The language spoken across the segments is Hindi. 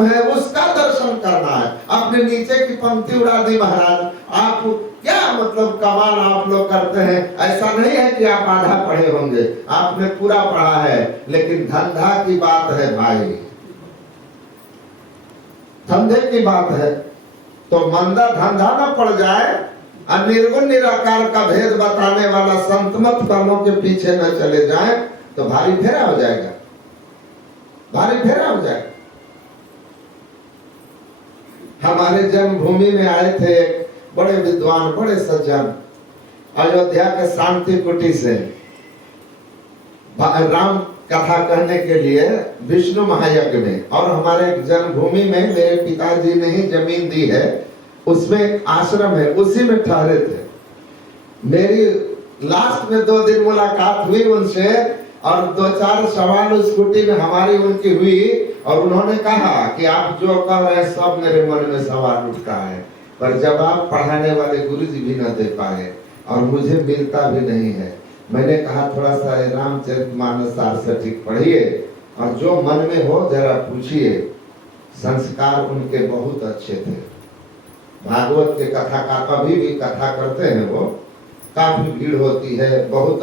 आश्रम है उसका दर्शन करना है। अपने नीचे की पंक्ति उड़ा दी महाराज, आप क्या मतलब कमाल आप लोग करते हैं। ऐसा नहीं है कि आप आधा पढ़े होंगे, आपने पूरा पढ़ा है, लेकिन धंधा की बात है भाई, धंधे की बात है। तो मंदा धंधा न पड़ जाए और निर्गुण निराकार का भेद बताने वाला संतमत कर्मों के पीछे न चले जाए तो भारी फेरा हो जाएगा, भारी फेरा हो जाएगा। हमारे जन्मभूमि में आए थे बड़े विद्वान, बड़े सज्जन, अयोध्या के शांति कुटी से राम कथा कहने के लिए विष्णु महायज्ञ में। और हमारे जन्मभूमि में मेरे पिताजी ने ही जमीन दी है, उसमें एक आश्रम है, उसी में ठहरे थे। मेरी लास्ट में 2 दिन मुलाकात हुई उनसे और 2-4 सवाल उस कुटी में हमारी उनकी हुई और उन्होंने कहा कि आप जो कह रहे हैं सब मेरे मन में सवाल उठता है, पर जवाब पढ़ाने वाले गुरुजी भी न दे पाए और मुझे मिलता भी नहीं है। मैंने कहा थोड़ा सा रामचरितमानस सारस्वत पढ़िए और जो मन में हो जरा पूछिए। संस्कार उनके बहुत अच्छे थे। भागवत के कथा का अभी भी कथा करते हैं, वो काफी भीड़ होती है, बहुत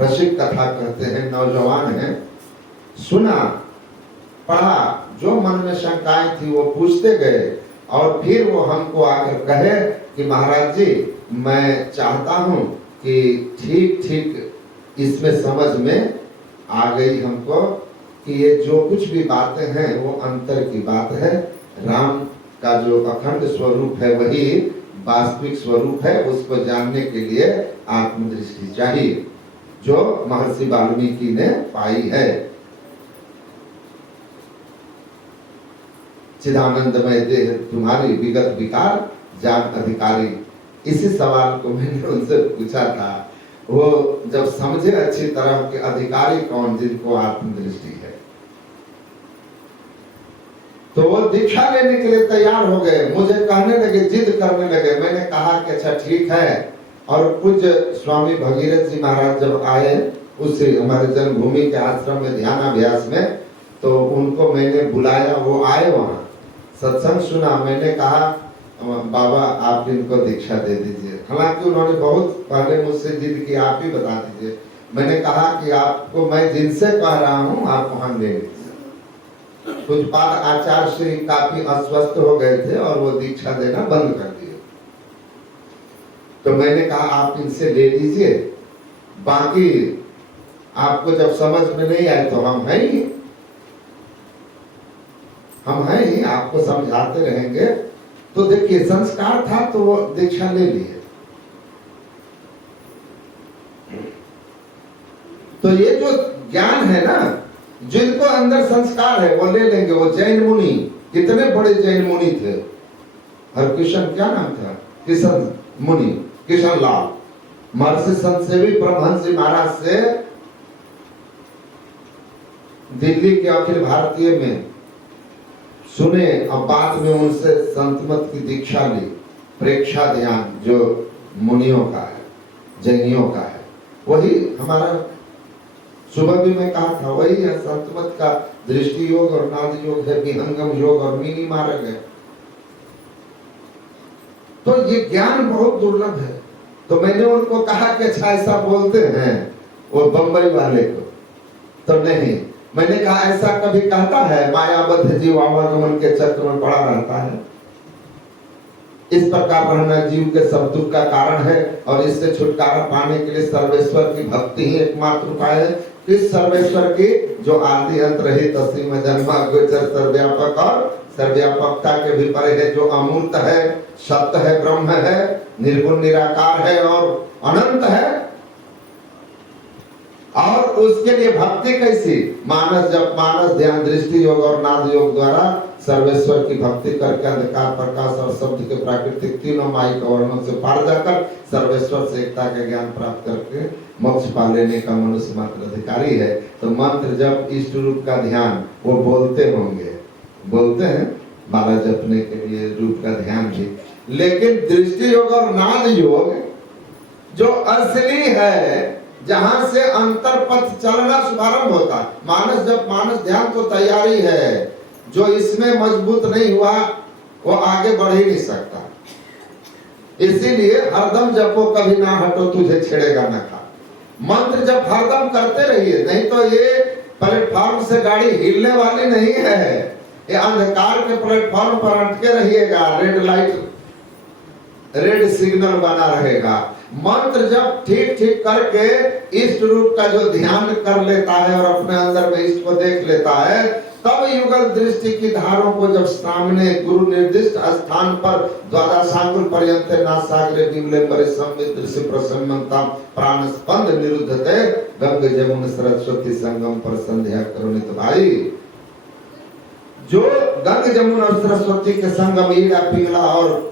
रसिक कथा करते हैं, नौजवान हैं। सुना, पढ़ा, जो मन में शंकाएं थी वो पूछते गए और फिर वो हमको आकर कहे कि महाराज जी मैं चाहता हूं कि ठीक इसमें समझ में आ गई हमको कि ये जो कुछ भी बातें हैं वो अंतर की बात है। राम का जो अखंड स्वरूप है वही वास्तविक स्वरूप है, उसको जानने के लिए आत्मदृष्टि चाहिए जो महर्षि वाल्मीकि ने पाई है। चिदानंदमय देह तुम्हारी विगत विकार जान अधिकारी, इसी सवाल को मैंने उनसे पूछा था। वो जब समझे अच्छी तरह के अधिकारी कौन जिनको आत्मदृष्टि है, तो वो दीक्षा लेने के लिए तैयार हो गए, मुझे कहने लगे, जिद करने लगे। मैंने कहा कि अच्छा ठीक है। और पूज्य स्वामी भगीरथ जी महाराज जब आए उस हमारे जन्मभूमि के आश्रम में ध्यानाभ्यास में, तो उनको मैंने बुलाया, वो आए, वहाँ सत्संग सुना। मैंने कहा बाबा आप इनको दीक्षा दे दीजिए। हालांकि उन्होंने बहुत पहले मुझसे जिद की आप ही बता दीजिए। मैंने कहा कि आपको मैं जिनसे कह रहा हूँ आप वहां ले लीजिए। पूज्यपाद आचार्य श्री काफी अस्वस्थ हो गए थे और वो दीक्षा देना बंद कर दिए। तो मैंने कहा आप इनसे ले लीजिए, बाकी आपको जब समझ में नहीं आए तो हम हैं ही, आपको समझाते रहेंगे। तो देखिए संस्कार था तो वो दीक्षा ले लिए। तो ये जो ज्ञान है ना, जिनको अंदर संस्कार है वो ले लेंगे। वो जैन मुनि, कितने बड़े जैन मुनि थे, हरकिशन क्या नाम था, किशन मुनि, किशन लाल, महर्षि संतसेवी परमहंस जी महाराज से दिल्ली के अखिल भारतीय में सुने और बाद में उनसे संतमत की दीक्षा ली। प्रेक्षा ध्यान जो मुनियों का है, जैनियों का है, वही हमारा सुबह भी मैं कहा था, वही है संतमत का दृष्टि योग और नाद योग है, विहंगम योग और मिनी मार्ग है। तो ये ज्ञान बहुत दुर्लभ है। तो मैंने उनको कहा कि अच्छा ऐसा बोलते हैं वो बंबई वाले को, तो नहीं। मैंने कहा ऐसा कभी कहता है मायाबद्ध जीव आवागमन के चक्र में पड़ा रहता है, इस प्रकार रहना जीव के सब दुख का कारण है और इससे छुटकारा पाने के लिए सर्वेश्वर की भक्ति ही एकमात्र उपाय है। इस सर्वेश्वर की जो आदि अंत रहित असीम जन्मा गोचर सर्वव्यापक और सर्वव्यापकता के भी परे है, जो अमूर्त है, सत्य है, ब्रह्म है, निर्गुण निराकार है और अनंत है। और उसके लिए भक्ति कैसी, मानस जप, मानस ध्यान, दृष्टि योग और नाद योग द्वारा सर्वेश्वर की भक्ति करके अंधकार प्रकाश और शब्द के प्राकृतिक तीनों मायिक वर्णों से पार जाकर सर्वेश्वर से एकता का ज्ञान प्राप्त करके मोक्ष पा लेने का मनुष्य मात्र अधिकारी है। तो मंत्र जप, इष्ट रूप का ध्यान वो बोलते होंगे, बोलते हैं बाला जपने के लिए रूप का ध्यान भी, लेकिन दृष्टि योग और नाद योग जो असली है, जहां से अंतर पथ चलना शुभारंभ होता है। मानस जब मानस ध्यान तो तैयारी है, जो इसमें मजबूत नहीं हुआ वो आगे बढ़ ही नहीं सकता। इसीलिए हरदम जपो कभी ना हटो तुझे छेड़ेगा न खा। मंत्र जब हरदम करते रहिए, नहीं तो ये प्लेटफॉर्म से गाड़ी हिलने वाली नहीं है। ये अंधकार के प्लेटफॉर्म पर अटके रहिएगा, रेड लाइट रेड सिग्नल बना रहेगा। मंत्र जब ठीक ठीक करके इष्ट रूप का जो ध्यान कर लेता है और अपने अंदर में इष्ट को देख लेता है, तब युगल दृष्टि की धारों को जब सामने गुरु निर्दिष्ट स्थान पर द्वादशांगुल पर्यंत नासाग्रे विमले परे संवित्र से प्रसन्नता प्राण स्पंद निरुद्धते गंग जमुन सरस्वती संगम पर संध्या करुणित भाई। जो गंग जमुन और सरस्वती के संगम ईड़ा पिंगला और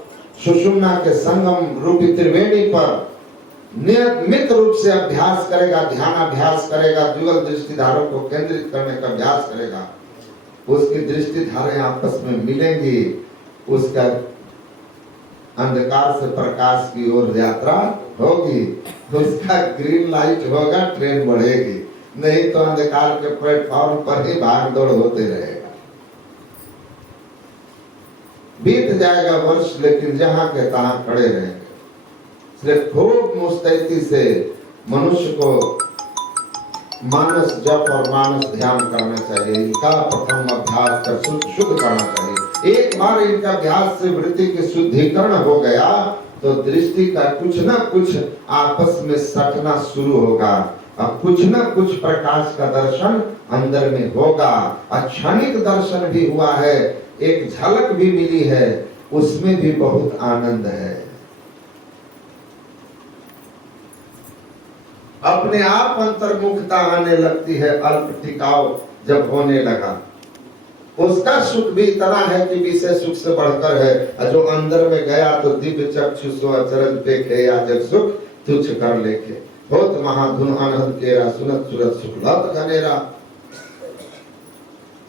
सुषुम्ना के संगम रूपी त्रिवेणी पर नियमित रूप से अभ्यास करेगा, ध्यान अभ्यास करेगा, युगल दृष्टि धारों को केंद्रित करने का अभ्यास करेगा, उसकी दृष्टि धारें आपस में मिलेंगी, उसका अंधकार से प्रकाश की ओर यात्रा होगी, उसका ग्रीन लाइट होगा, ट्रेन बढ़ेगी। नहीं तो अंधकार के प्लेटफॉर्म पर ही भाग दौड़ होते रहेगा। बीत जाएगा वर्ष, लेकिन जहां के तहां खड़े रहेंगे। सिर्फ खूब मुस्तैदी से मनुष्य को मानस जप और मानस ध्यान करना चाहिए। इनका प्रथम अभ्यास कर शुद्ध करना चाहिए। एक बार इनका अभ्यास से वृत्ति की शुद्धिकरण हो गया तो दृष्टि का कुछ न कुछ आपस में सटना शुरू होगा। अब कुछ न कुछ प्रकाश का दर्शन अंदर में होगा। क्षणिक दर्शन भी हुआ है, एक झलक भी मिली है, उसमें भी बहुत आनंद है। अपने आप अंतर्मुखता आने लगती है, अल्प टिकाव जब होने लगा। उसका सुख भी इतना है कि विषय सुख से बढ़कर है। जो अंदर में गया तो दिव्य चक्षु सो अचरज देखे या जब सुख तुच्छ कर लेके बहुत महाधुन अनहद केरा सुनत सुरत सुख लत घनेरा।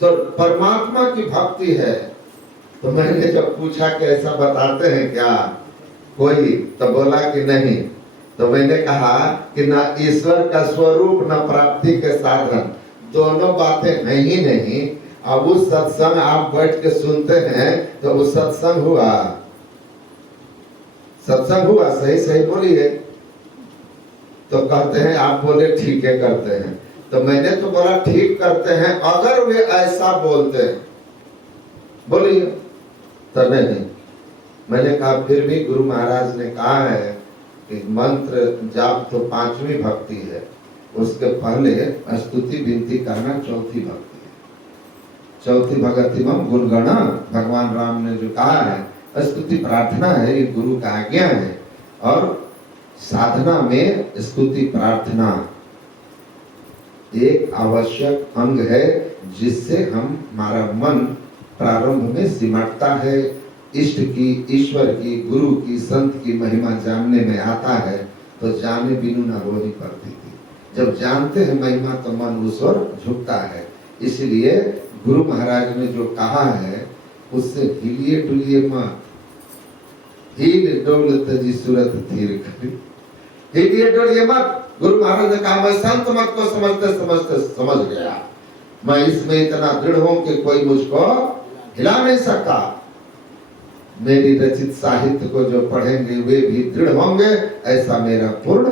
तो परमात्मा की भक्ति है। तो मैंने जब पूछा कि ऐसा बताते हैं क्या कोई, तो बोला कि नहीं। तो मैंने कहा कि ना ईश्वर का स्वरूप न प्राप्ति के साधन, दोनों बातें है ही नहीं। अब उस सत्संग आप बैठ के सुनते हैं तो उस सत्संग हुआ, सत्संग हुआ, सही सही बोलिए। तो कहते हैं आप बोले ठीक है करते हैं। तो मैंने तो बोला ठीक करते हैं अगर वे ऐसा बोलते हैं, बोलिए। तो नहीं, मैंने कहा फिर भी गुरु महाराज ने कहा है कि मंत्र जाप तो पांचवी भक्ति है, उसके पहले स्तुति विनती करना चौथी भक्ति है। चौथी भक्ति में गुणगणा भगवान राम ने जो कहा है, स्तुति प्रार्थना है, ये गुरु का आज्ञा है। और साधना में स्तुति प्रार्थना एक आवश्यक अंग है, जिससे हमारा मन प्रारंभ में सिमटता है, इष्ट की, ईश्वर की, गुरु की, संत की महिमा जानने में आता है। तो जाने बिनु न रोनी पड़ती थी। जब जानते हैं महिमा तो मन उस ओर झुकता है। इसलिए गुरु महाराज ने जो कहा है उससे हिलिए डुलिए मत। हिल डोल तजी सूरत थीर करी, हिलिए डुलिए मत। गुरु महाराज ने कहा मैं संत मत को समझते समझते समझ गया, मैं इसमें इतना दृढ़ हूं कि कोई मुझको हिला नहीं सकता। मेरी रचित साहित्य को जो पढ़ेंगे वे भी दृढ़ होंगे, ऐसा मेरा पूर्ण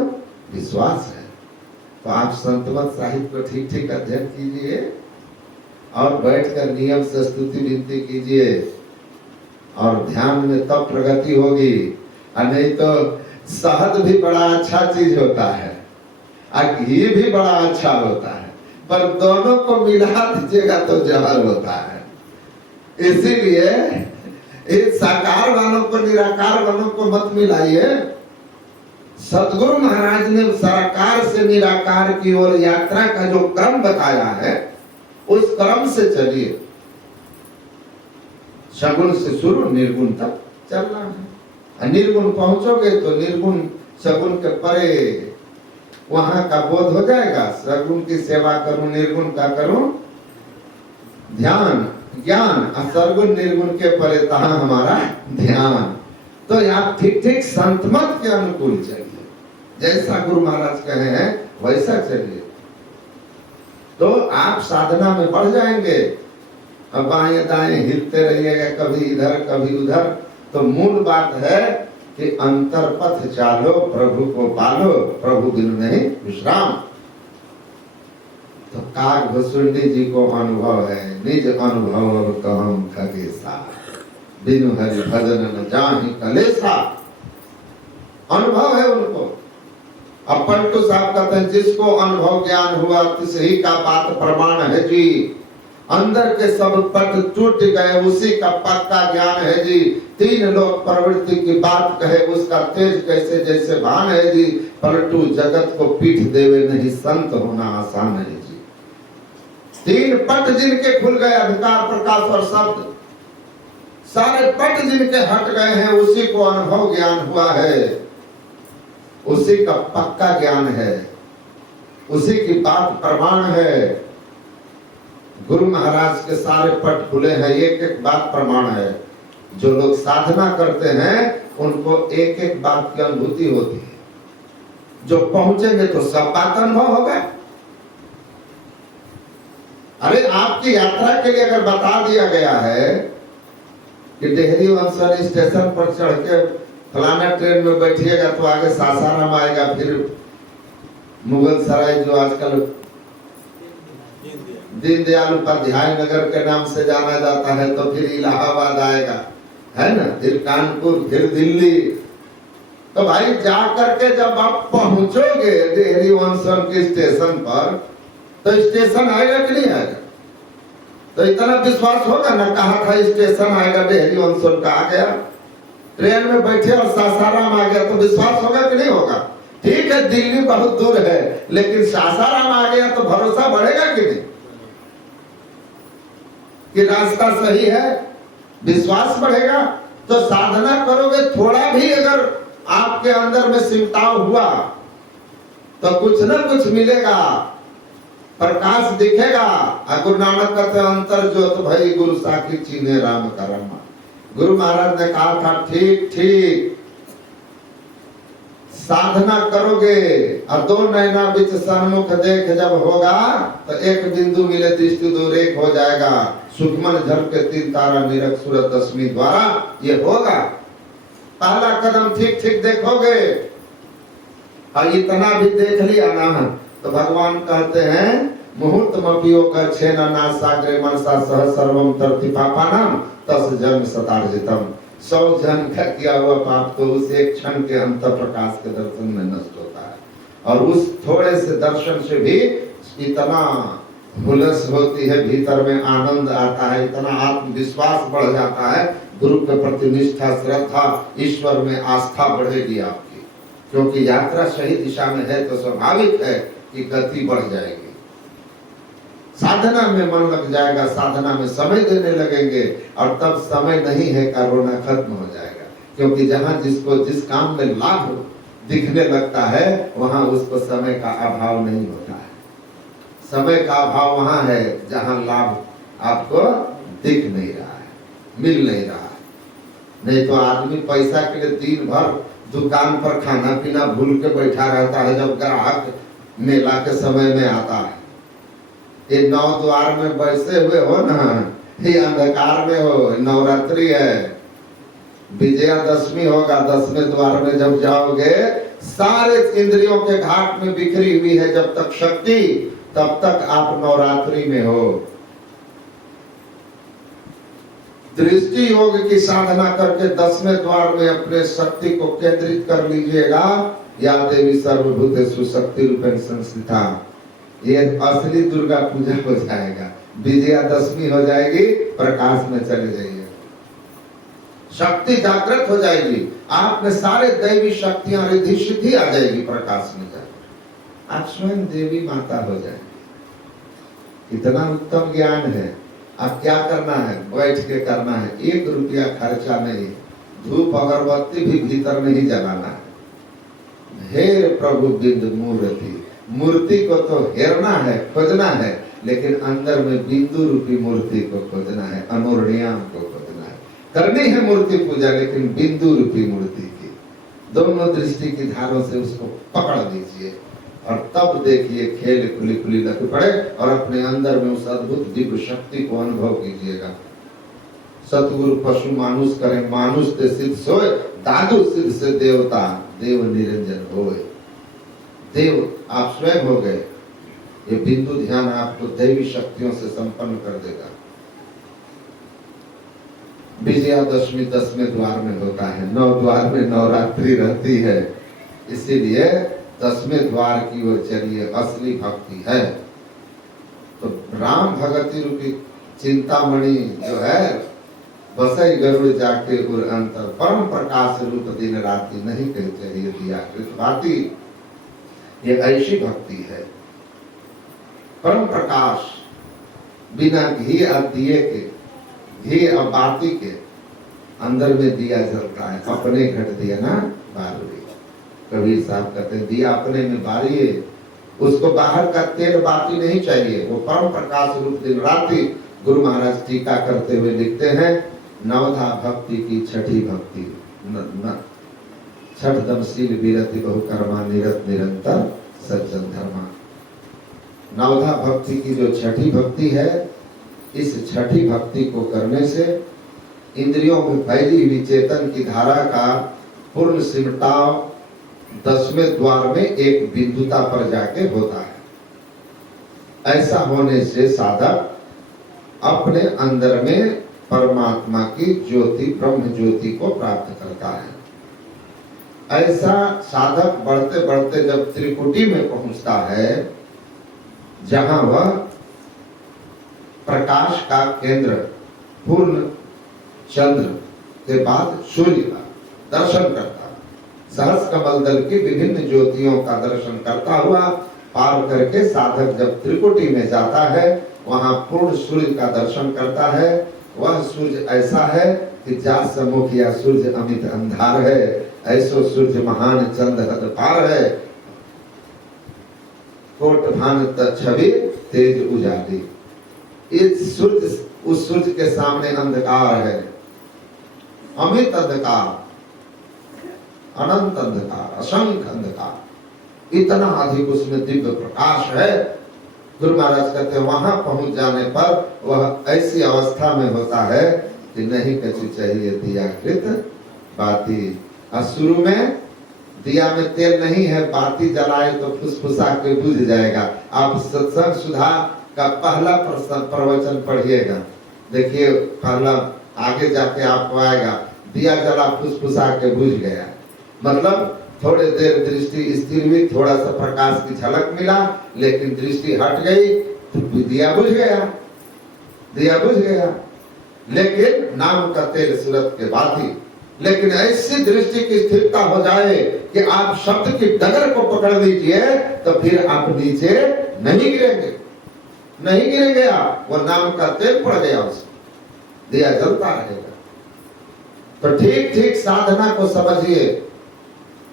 विश्वास है। तो आप संतमत साहित्य को ठीक ठीक अध्ययन कीजिए और बैठकर नियम से स्तुति विनती कीजिए और ध्यान में तब प्रगति होगी। और नहीं तो शहद भी बड़ा अच्छा चीज होता है और घी भी बड़ा अच्छा होता है, पर दोनों को मिला दीजिएगा तो जहर होता है। इसीलिए इस साकार वालों को निराकार वालों को मत मिलाइए। सतगुरु महाराज ने साकार से निराकार की ओर यात्रा का जो क्रम बताया है, उस क्रम से चलिए। सगुण से शुरू निर्गुण तक चलना है। निर्गुण पहुंचोगे तो निर्गुण सगुण के परे वहां का बोध हो जाएगा। सगुण की सेवा करूं, निर्गुण का करूं ध्यान ज्ञान, असर्गुण निर्गुण के परे तहां हमारा ध्यान। तो आप ठीक ठीक संतमत के अनुकूल चलिए, जैसा गुरु महाराज कहे हैं वैसा चलिए, तो आप साधना में बढ़ जाएंगे। अब बाएं दाएं हिलते रहिएगा, कभी इधर कभी उधर। तो मूल बात है कि अंतर पथ चालो, प्रभु को पालो, प्रभु बिन नहीं विश्राम। तो काग भुसुंडी जी को अनुभव है, निज अनुभव अब कहम खगेसा, बिनु हरि भजन न जाहि कलेसा। अनुभव है उनको। अब पलटू साहब कहते हैं जिसको अनुभव ज्ञान हुआ तिस ही का बात प्रमाण है जी, अंदर के सब पट टूट गए उसी का पक्का ज्ञान है जी। तीन लोक प्रवृत्ति की बात कहे उसका तेज कैसे जैसे भान है जी। पलटू जगत को पीठ देवे नहीं संत होना आसान है जी। तीन पट जिनके खुल गए, अधिकार प्रकाश और शब्द, सारे पट जिनके हट गए हैं उसी को अनुभव ज्ञान हुआ है, उसी का पक्का ज्ञान है, उसी की बात प्रमाण है। गुरु महाराज के सारे पट खुले हैं, एक एक बात प्रमाण है। जो लोग साधना करते हैं उनको एक एक बात की अनुभूति होती है। जो पहुंचेंगे तो सब बात अनुभव होगा। अरे आपकी यात्रा के लिए अगर बता दिया गया है कि डेहरी वंशर स्टेशन पर चढ़ के फलाना ट्रेन में बैठिएगा तो आगे सासाराम आएगा, फिर मुगल सराय जो आजकल दीनदयाल उपाध्याय नगर के नाम से जाना जाता है, तो फिर इलाहाबाद आएगा, है ना, फिर कानपुर, फिर दिल्ली। तो भाई जा करके जब आप पहुंचोगे डेहरी वंशर के स्टेशन पर, तो स्टेशन आएगा कि नहीं आएगा? तो इतना विश्वास होगा ना, कहा था स्टेशन आएगा, डेहरी वंशर का आ गया। ट्रेन में बैठे और सासाराम आ गया तो विश्वास होगा कि नहीं होगा? ठीक है दिल्ली बहुत दूर है, लेकिन सासाराम आ गया तो भरोसा बढ़ेगा कि नहीं कि रास्ता सही है, विश्वास बढ़ेगा। तो साधना करोगे, थोड़ा भी अगर आपके अंदर में सिमटाव हुआ तो कुछ ना कुछ मिलेगा, प्रकाश दिखेगा। गुरु नानक कहते अंतर ज्योत भई गुरु साखी चीने राम का रमा। गुरु महाराज ने कहा था ठीक ठीक साधना करोगे और दो नैना बीच सन्मुख देख जब होगा तो एक बिंदु मिले दृष्टि दूर एक हो जाएगा। सुखमन झल के तीन तारा निरख सूरत दशमी द्वारा ये होगा। पहला कदम ठीक ठीक देखोगे और इतना भी देख लिया ना तो भगवान कहते हैं मुहूर्त मपियो का छेन ना सागरे मनसा सह सर्वम तरति पापानाम तस जन्म सतार्जितम। 100 जन्म का किया हुआ पाप तो उस एक क्षण के अंत प्रकाश के दर्शन में नष्ट होता है। और उस थोड़े से दर्शन से भी इतना हुलस होती है, भीतर में आनंद आता है, इतना आत्मविश्वास बढ़ जाता है, गुरु के प्रति निष्ठा श्रद्धा ईश्वर में आस्था बढ़ेगी आपकी। क्योंकि यात्रा सही दिशा में है तो स्वाभाविक है कि गति बढ़ जाएगी। साधना में मन लग जाएगा, साधना में समय देने लगेंगे और तब समय नहीं है का रोना खत्म हो जाएगा। क्योंकि जहाँ जिसको जिस काम में लाभ दिखने लगता है वहाँ उसको समय का अभाव नहीं होता है। समय का अभाव वहाँ है जहाँ लाभ आपको दिख नहीं रहा है, मिल नहीं रहा है। नहीं तो आदमी पैसा के लिए दिन भर दुकान पर खाना पीना भूल के बैठा रहता है। जब ग्राहक मेला के समय में आता है, ये नौ द्वार में बैठे हुए हो ना, ये अंधकार में हो, नवरात्रि है, विजयादशमी होगा, 10वें द्वार में जब जाओगे सारे इंद्रियों के घाट में बिखरी हुई है जब तक शक्ति, तब तक आप नवरात्रि में हो। दृष्टि योग की साधना करके 10वें द्वार में अपने शक्ति को केंद्रित कर लीजिएगा। या देवी सर्वभूतेषु शक्ति रूपेण संस्थिता, ये असली दुर्गा पूजा हो जाएगा, विजयादशमी हो जाएगी, प्रकाश में चले जाइए, शक्ति जागृत हो जाएगी, आप में सारे दैवी शक्तियां रिद्धि सिद्धि आ जाएगी, प्रकाश में जाएगी, आप स्वयं देवी माता हो जाएगी। इतना उत्तम ज्ञान है। अब क्या करना है? बैठ के करना है, 1 रुपया खर्चा नहीं, धूप अगरबत्ती भी भीतर नहीं जलाना है। हेर प्रभु बिंद मूर्ति, मूर्ति को तो हेरना है, खोजना है, लेकिन अंदर में बिंदु रूपी मूर्ति को खोजना है, अनोरणियाम को खोजना है। करनी है मूर्ति पूजा, लेकिन बिंदु रूपी मूर्ति की। दोनों दृष्टि की धारों से उसको पकड़ दीजिए, और तब देखिए खेल खुली खुली लग पड़े और अपने अंदर में उस अद्भुत दिव्य शक्ति को अनुभव कीजिएगा। सतगुरु पशु मानुष करे, मानुष ते सिद्ध सोए, दादू सिद्ध से देवता, देव निरंजन होए। देव आप स्वयं हो गए। ये बिंदु ध्यान आपको दैवी शक्तियों से संपन्न कर देगा। विजयादशमी 10वें द्वार में होता है, 9 द्वार में नवरात्रि रहती है, इसीलिए 10वें द्वार की ओर चलिए, असली भक्ति है। तो राम भगति रूपी चिंतामणि जो है, बसई गरुड़ जाके उर अंतर, परम प्रकाश रूप दिन राति, नहीं कही चाहिए दिया कृत भांति। ये ऐसी भक्ति है, परम प्रकाश, बिना घी और दिए के, घी और बाती के अंदर में दिया जलता है। अपने घट दिया ना बारूदी, कबीर साहब कहते हैं दिया अपने में बारिए, उसको बाहर का तेल बाती नहीं चाहिए, वो परम प्रकाश रूप दिन राति। गुरु महाराज टीका करते हुए लिखते हैं, नवधा भक्ति की छठी भक्ति, छठ दमशील विरति बहुकर्मा, निरत निरंतर सज्जन धर्मा। नवधा भक्ति की जो छठी भक्ति है, इस छठी भक्ति को करने से इंद्रियों में फैली हुई चेतन की धारा का पूर्ण सिमटाव 10वें द्वार में एक बिंदुता पर जाके होता है। ऐसा होने से साधक अपने अंदर में परमात्मा की ज्योति, ब्रह्म ज्योति को प्राप्त करता है। ऐसा साधक बढ़ते बढ़ते जब त्रिकुटी में पहुंचता है, जहां वह प्रकाश का केंद्र पूर्ण चंद्र के बाद सूर्य का दर्शन करता, सहस्र कमल दल की विभिन्न ज्योतियों का दर्शन करता हुआ पार करके साधक जब त्रिकुटी में जाता है, वहां पूर्ण सूर्य का दर्शन करता है। वह सूर्य ऐसा है कि जा सम्मुख या सूर्य अमित अंधार है, ऐसो सूर्य महान चंद हद पार है, कोट भान छवि तेज उजाली। इस सूर्य, उस सूर्य के सामने अंधकार है, अमित अंधकार, अनंत अंधकार, असंख्य अंधकार, इतना अधिक उसमें दिव्य प्रकाश है। गुरु महाराज कहते हैं वहां पहुंच जाने पर वह ऐसी अवस्था में होता है कि नहीं कछु चाहिए दिया कृत बाती। और शुरू में दिया में तेल नहीं है, बाती जलाए तो फुसफुसा के बुझ जाएगा। आप सत्संग सुधा का पहला प्रवचन पढ़िएगा, देखिए पहला आगे जाके आपको आएगा, दिया जला फुसफुसा के बुझ गया, मतलब थोड़े देर दृष्टि स्थिर हुई, थोड़ा सा प्रकाश की झलक मिला, लेकिन दृष्टि हट गई तो दिया बुझ गया, दिया बुझ गया। लेकिन नाम का तेल सूरत के बाती। लेकिन ऐसी दृष्टि की स्थिरता हो जाए कि आप शब्द की डगर को पकड़ लीजिए, तो फिर आप नीचे नहीं गिरेंगे, नहीं गिरेंगे आप, वो नाम का तेल पड़ गया उसमें, दिया जलता रहेगा। तो ठीक ठीक साधना को समझिए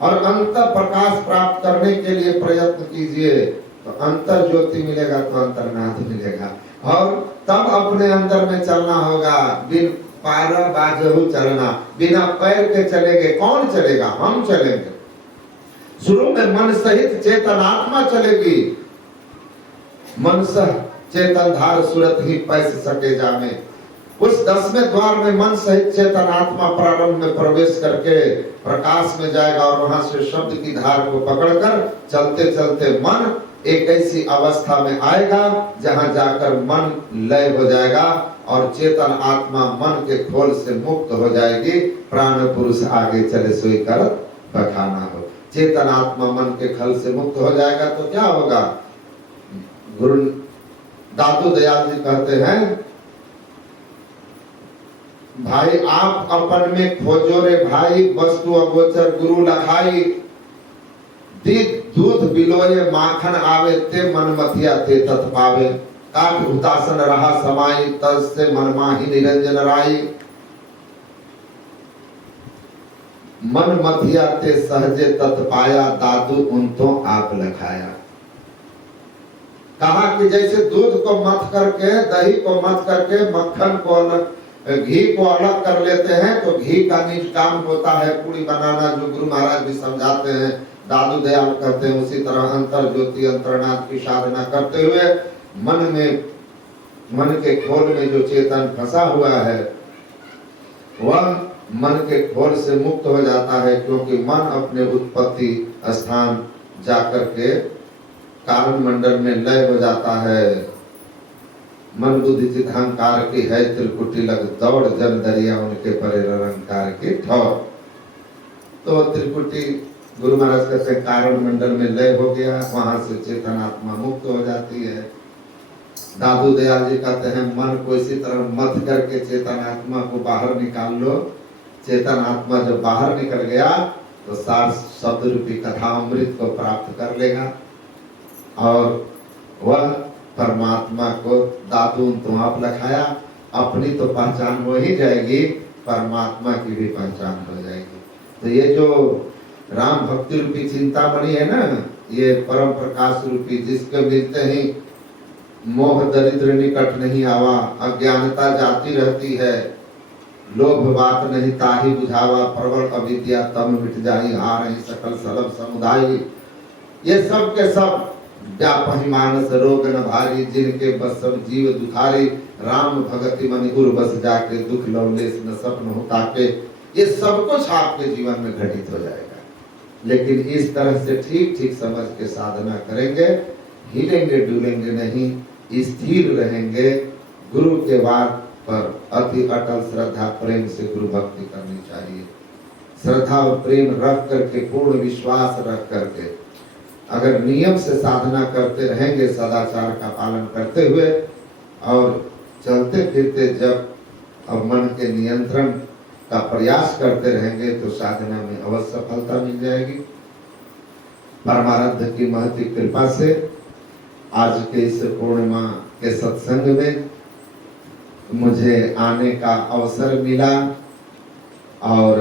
और अंतर प्रकाश प्राप्त करने के लिए प्रयत्न कीजिए, तो अंतर ज्योति मिलेगा तो अंतर्नाथ मिलेगा। और तब अपने अंदर में चलना होगा, बिन पैर बाजहु चलना, बिना पैर के चलेंगे कौन चलेगा? हम चलेंगे। शुरू में मन सहित चेतन आत्मा चलेगी, मन सह चेतन धार सूरत ही पैस सके जामे। उस 10वें द्वार में मन सहित चेतन आत्मा प्रारंभ में प्रवेश करके प्रकाश में जाएगा और वहां से शब्द की धार को पकड़कर चलते चलते मन एक ऐसी अवस्था में आएगा जहां जाकर मन लय हो जाएगा और चेतन आत्मा मन के खोल से मुक्त हो जाएगी। प्राण पुरुष आगे चले सोई कर बखाना हो। चेतन आत्मा मन के खल से मुक्त हो जाएगा तो क्या होगा? गुरु दादू दयाल जी कहते हैं, भाई आप अपन में खोजो रे भाई, वस्तु अगोचर गुरु लखाई। दूध बिलोए माखन आवे, ते मन मथिया ते तत् पावे। काट हुतासन रहा समाई, तज से मन माही निरंजन राई। मन मथिया ते सहजे तत् पाया, दादू उन तो आप लखाया। कहा कि जैसे दूध को मथ करके, दही को मथ करके मक्खन को अलग, घी को अलग कर लेते हैं, तो घी का निज काम होता है पूरी बनाना, जो गुरु महाराज भी समझाते हैं। दादू दयाल कहते हैं, उसी तरह अंतर ज्योति अंतर्नाद की साधना करते हुए मन के खोल में जो चेतन फंसा हुआ है वह मन के खोल से मुक्त हो जाता है, क्योंकि मन अपने उत्पत्ति स्थान जाकर के कारण मंडल में लय हो जाता है। मन बुद्धि चित्त अहंकार की है त्रिकुटी लग दौड़, जल दरिया उनके परे निरंकार की ठौर। तो त्रिकुटी गुरु महाराज कहते हैं कारण मंडल में लय हो गया, वहां से चेतन आत्मा मुक्त हो जाती है। दादू दयाल जी कहते हैं मन को इसी तरह मथ करके चेतन आत्मा को बाहर निकाल लो। चेतन आत्मा जब बाहर निकल गया तो 60 शब्द रूपी कथा अमृत को प्राप्त कर लेगा और वह परमात्मा को दादू तो आप लखाया, अपनी तो पहचान हो ही जाएगी, परमात्मा की भी पहचान हो जाएगी। तो ये जो राम भक्ति रूपी चिंतामणि है ना, ये परम प्रकाश रूपी, जिसके मिलते ही मोह दरिद्र निकट नहीं आवा, अज्ञानता जाती रहती है, लोभ बात नहीं ताही बुझावा, प्रबल अविद्या तम मिट जाई, हार ही सकल सलभ समुदाय। ये सब के सब व्यापहि मानस रोग न भारी, जिनके बस सब जीव दुखारी, राम भगति मनि उर बस जाके, दुख लवलेस न सपन होता के। ये सब कुछ आपके जीवन में घटित हो जाएगा, लेकिन इस तरह से ठीक ठीक समझ के साधना करेंगे, हिलेंगे डुलेंगे नहीं, स्थिर रहेंगे। गुरु के वाद पर अति अटल श्रद्धा प्रेम से गुरु भक्ति करनी चाहिए। श्रद्धा और प्रेम रख करके, पूर्ण विश्वास रख करके अगर नियम से साधना करते रहेंगे, सदाचार का पालन करते हुए और चलते फिरते जब अब मन के नियंत्रण का प्रयास करते रहेंगे तो साधना में अवश्य सफलता मिल जाएगी। परमाराध्य की महती कृपा से आज के इस पूर्णिमा के सत्संग में मुझे आने का अवसर मिला और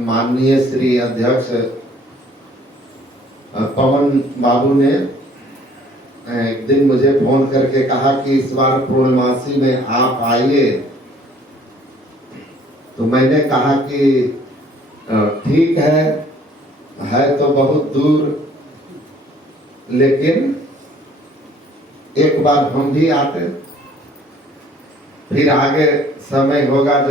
माननीय श्री अध्यक्ष पवन बाबू ने एक दिन मुझे फोन करके कहा कि इस बार पूर्णमासी में आप आइए। तो मैंने कहा कि ठीक है तो बहुत दूर, लेकिन एक बार हम भी आते, फिर आगे समय होगा जब